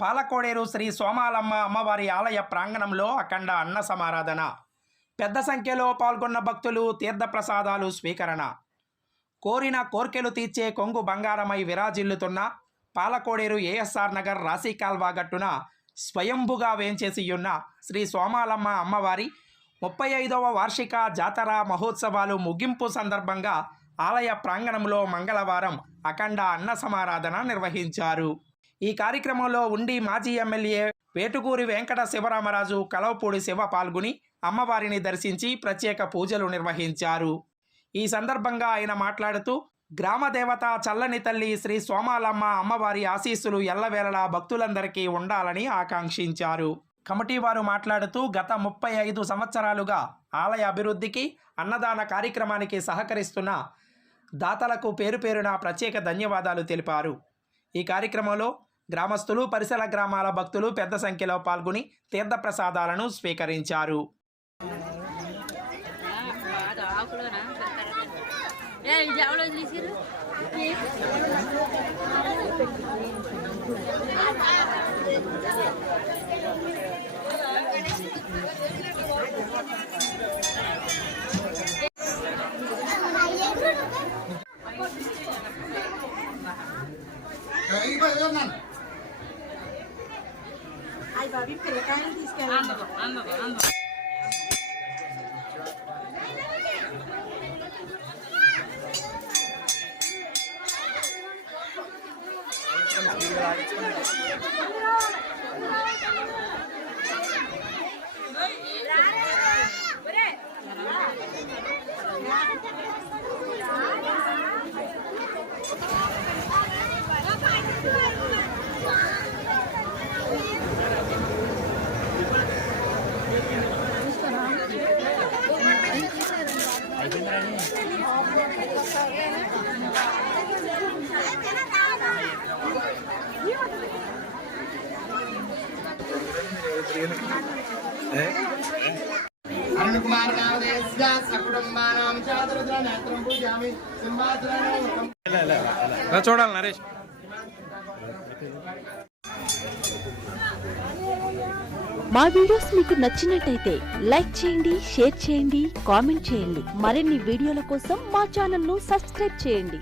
పాలకోడేరు శ్రీ సోమాలమ్మ అమ్మవారి ఆలయ ప్రాంగణంలో అఖండ అన్న సమారాధన. పెద్ద సంఖ్యలో పాల్గొన్న భక్తులు తీర్థప్రసాదాలు స్వీకరణ. కోరిన కోర్కెలు తీర్చే కొంగు బంగారమై విరాజిల్లుతున్న పాలకోడేరు ఏఎస్ఆర్ నగర్ రాశి కాల్వా గట్టున స్వయంభుగా వేంచేసియున్న శ్రీ సోమాలమ్మ అమ్మవారి 35వ వార్షిక జాతర మహోత్సవాలు ముగింపు సందర్భంగా ఆలయ ప్రాంగణంలో మంగళవారం అఖండ అన్న సమారాధన నిర్వహించారు. ఈ కార్యక్రమంలో ఉండి మాజీ ఎమ్మెల్యే వేటుకూరి వెంకట శివరామరాజు, కలవపూడి శివ పాల్గొని అమ్మవారిని దర్శించి ప్రత్యేక పూజలు నిర్వహించారు. ఈ సందర్భంగా ఆయన మాట్లాడుతూ గ్రామ దేవత చల్లని తల్లి శ్రీ సోమాలమ్మ అమ్మవారి ఆశీస్సులు ఎల్లవేళలా భక్తులందరికీ ఉండాలని ఆకాంక్షించారు. కమిటీ వారు మాట్లాడుతూ గత 35 సంవత్సరాలుగా ఆలయ అభివృద్ధికి, అన్నదాన కార్యక్రమానికి సహకరిస్తున్న దాతలకు పేరు పేరున ప్రత్యేక ధన్యవాదాలు తెలిపారు. ఈ కార్యక్రమంలో గ్రామస్తులు, పరిసర గ్రామాల భక్తులు పెద్ద సంఖ్యలో పాల్గొని తీర్థప్రసాదాలను స్వీకరించారు. Ay, babi, pilakan తీసుకెళ్ళండి. అరుణ్ కుమార్ నామదేశ్య సకుటుంబానాం చాతుర్ద్ర నేత్రం పూజామి సింహాసనం చూడాలి నరేష్. మా వీడియోస్ మీకు నచ్చినట్టయితే లైక్ చేయండి, షేర్ చేయండి, కామెంట్ చేయండి. మరిన్ని వీడియోల కోసం మా ఛానల్ ను సబ్స్క్రైబ్ చేయండి.